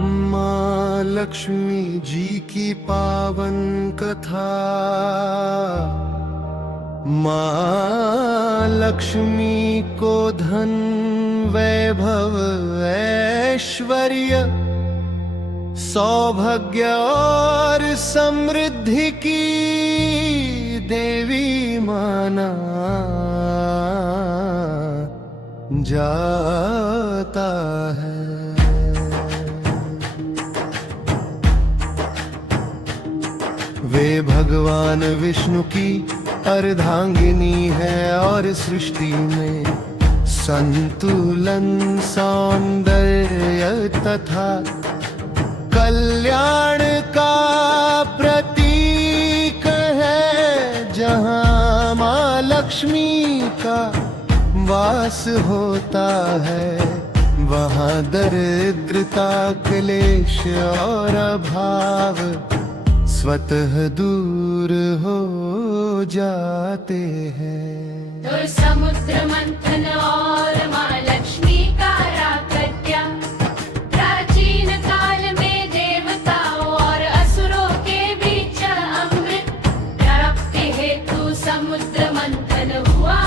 माँ लक्ष्मी जी की पावन कथा। माँ लक्ष्मी को धन वैभव ऐश्वर्य सौभाग्य और समृद्धि की देवी माना जाता है। वे भगवान विष्णु की अर्धांगिनी है और सृष्टि में संतुलन सौंदर्य तथा कल्याण का प्रतीक है। जहाँ माँ लक्ष्मी का वास होता है वहाँ दरिद्रता क्लेश और अभाव स्वतः दूर हो जाते हैं। तो समुद्र मंथन और माँ लक्ष्मी का प्राकट्य प्राचीन काल में देवताओं और असुरों के बीच अमृत प्राप्ति हेतु समुद्र मंथन हुआ।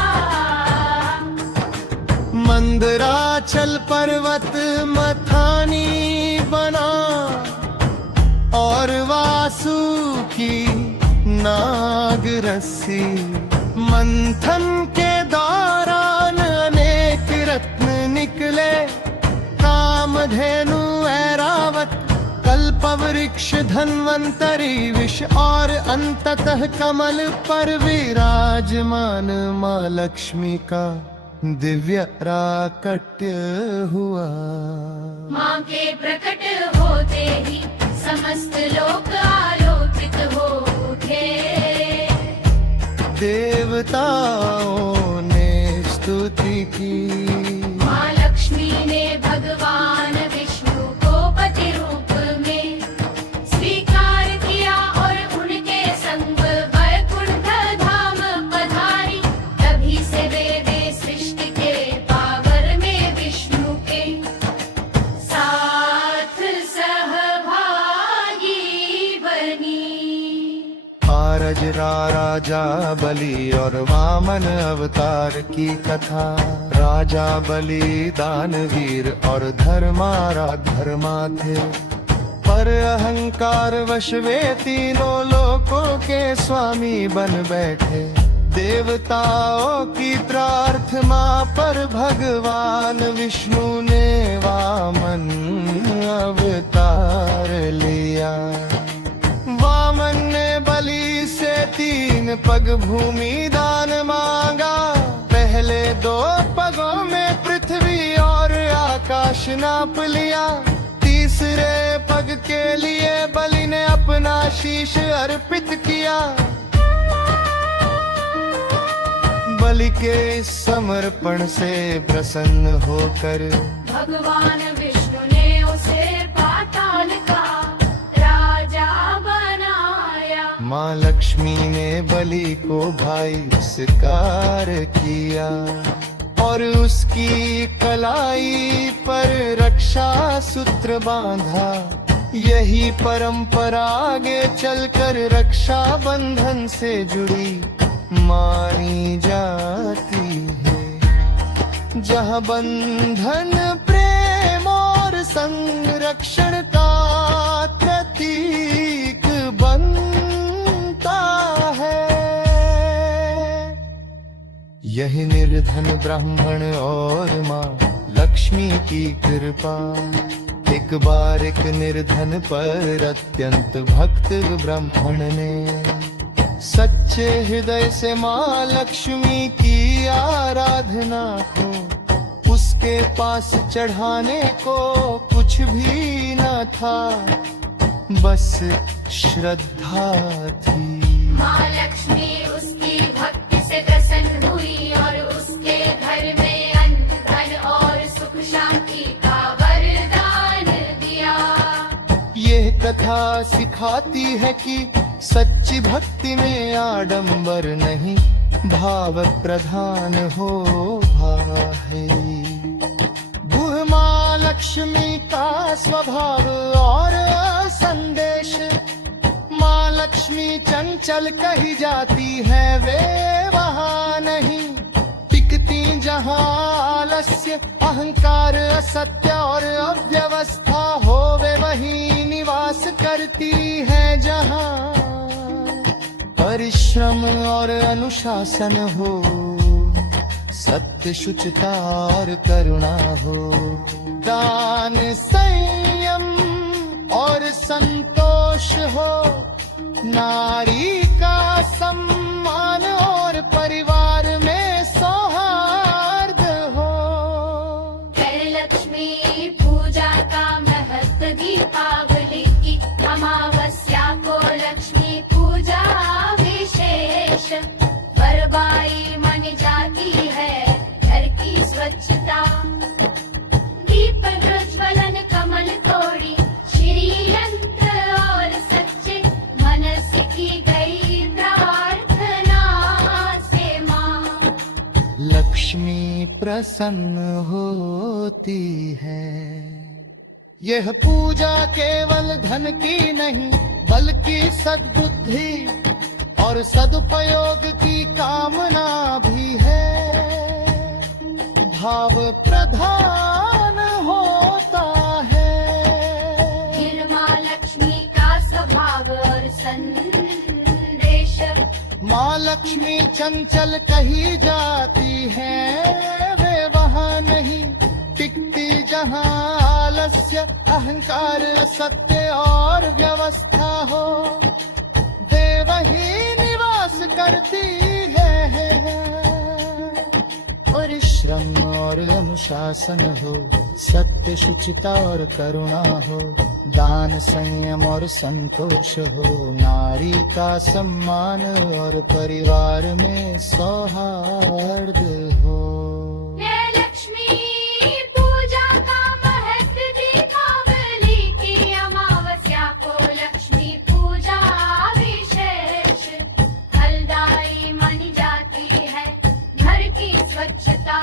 मंदराचल पर्वत मथानी बना और वासुकी नाग रस्सी मंथन के दौरान अनेक रत्न निकले। कामधेनु ऐरावत कल्पवृक्ष धन्वंतरी विष और अंततः कमल पर विराजमान माँ लक्ष्मी का दिव्य प्राकट्य हुआ। माँ के प्रकट होते ही समस्त लोक आलोकित हो उठे। देवताओं ने स्तुति की। माँ लक्ष्मी ने भगवान विष्णु को पति रूप में स्वीकार किया और उनके संग वैकुंठ धाम पधारी। तभी से वे सृष्टि के पावर में विष्णु के साथ सहभागी बनी। आरज राजा बलि और वामन अवतार की कथा। राजा बलि दानवीर और धर्मा थे, पर अहंकार वश वे तीनों लोकों के स्वामी बन बैठे। देवताओं की प्रार्थना पर भगवान विष्णु ने वामन अवतार लिया। वामन ने बलि से 3 पग भूमि दान मांगा। पहले 2 पगों में पृथ्वी और आकाश नाप लिया। तीसरे पग के लिए बलि ने अपना शीश अर्पित किया। बलि के इस समर्पण से प्रसन्न होकर भगवान विष्णु ने उसे पाताल का राजा बनाया। माँ लक्ष्मी ने बलि को भाई स्वीकार किया और उसकी कलाई पर रक्षा सूत्र बांधा। यही परंपरा आगे चलकर रक्षा बंधन से जुड़ी मानी जाती है। जहाँ बंधन प्रेम और संरक्षण का प्रतीक बनता है। यही निर्धन ब्राह्मण और माँ लक्ष्मी की कृपा। एक बार एक निर्धन पर अत्यंत भक्त ब्राह्मण ने सच्चे हृदय से माँ लक्ष्मी की आराधना को उसके पास चढ़ाने को कुछ भी न था, बस श्रद्धा थी। माँ लक्ष्मी उसकी भक्ति से प्रसन्न हुई और उसके घर में अन्न धन और सुख शांति का वरदान दिया। ये कथा सिखाती है कि सच्ची भक्ति में आडंबर नहीं, भाव प्रधान हो भाई। माँ लक्ष्मी का स्वभाव और संदेश। माँ लक्ष्मी चंचल कही जाती है, वे वहाँ नहीं टिकती जहाँ आलस्य, अहंकार, असत्य और अव्यवस्था हो। वे वहीं निवास करती है जहाँ परिश्रम और अनुशासन हो, सत्य, शुचिता और करुणा हो। दान, संयम और संतोष हो, नारी का सम्मान और परिवार में सौहार्द हो। कर लक्ष्मी पूजा का महत्व दीपावली की, अमावस्या को लक्ष्मी पूजा विशेष। बरवाई मानी जाती है घर की स्वच्छता, दीप प्रज्वलन, कमल तोड़ी, श्री यंत्र और सच्चे मन से की गई प्रार्थना से माँ लक्ष्मी प्रसन्न होती है। यह पूजा केवल धन की नहीं, बल्कि सद्बुद्धि और सदुपयोग की कामना भी है। भाव प्रधान होता है। फिर माँ लक्ष्मी का स्वभाव और संदेश। माँ लक्ष्मी चंचल कही जाती है, वे वहाँ नहीं टिकती जहाँ आलस्य, अहंकार, सत्य और व्यवस्था हो। वे वहीं निवास करती है। परिश्रम और अनुशासन हो, सत्य, शुचिता और करुणा हो। दान, संयम और संतोष हो, नारी का सम्मान और परिवार में सौहार्द हो। ये लक्ष्मी पूजा का महत्व दीपावली की, अमावस्या को लक्ष्मी पूजा विशेष। फलदायी मानी जाती है घर की स्वच्छता,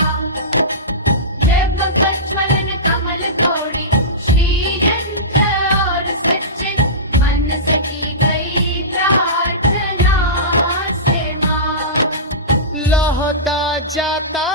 जब प्रज्वलन, कमल तोड़ी, श्री यंत्र और सच्चे मन से की गई प्रार्थना से माँ लौटा जाता